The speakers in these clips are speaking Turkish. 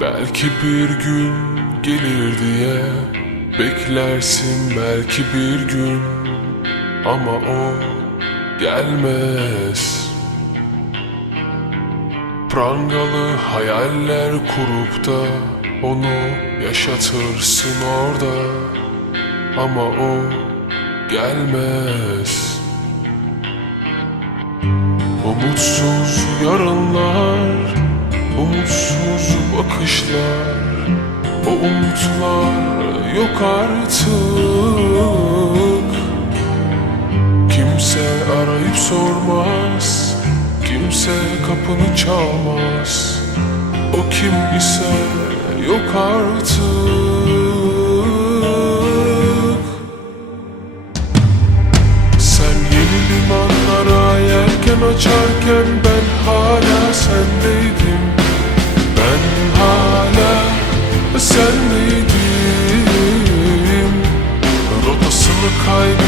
Belki bir gün gelir diye Beklersin belki bir gün Ama o gelmez. Prangalı hayaller kurup da Onu yaşatırsın orada Ama o gelmez. Umutsuz yarınlar umutlar yok artık. Kimse arayıp sormaz Kimse kapını çalmaz. O kim ise yok artık. Sen yeni limanlara yelken açarken ben hala sendeydim sendeydim Rotasını kaybetmiş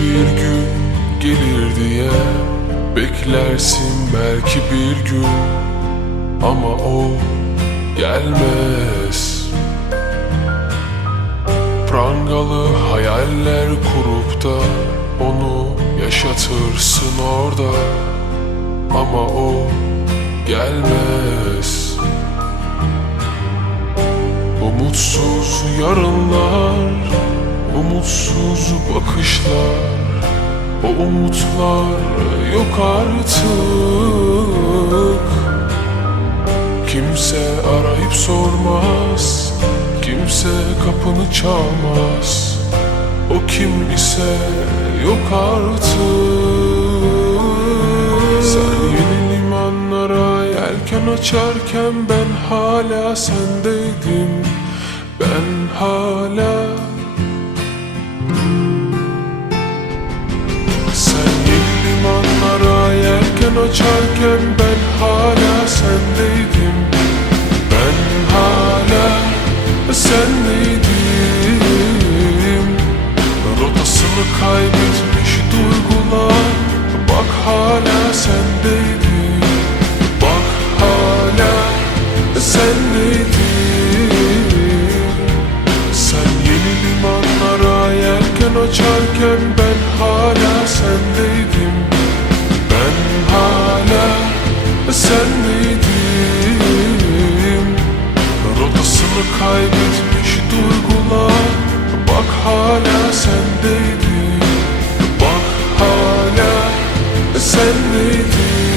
bir gün gelir diye Beklersin belki bir gün Ama o gelmez. Prangalı hayaller kurup da Onu yaşatırsın orada Ama o gelmez. Umutsuz yarınlar Umutsuz bakışlar O umutlar yok artık. Kimse arayıp sormaz Kimse kapını çalmaz. O kim ise yok artık. Sen yeni limanlara yelken açarken ben hala sendeydim. Ben hala sendeydim Rotasını kaybetmiş duygular Bak hala sendeydim. Bak hala sendeydim. Sen yeni limanlara yelken açarken ben hala sendeydim. Ben hala sendeydim hala sendeydim Bak hala sendeydim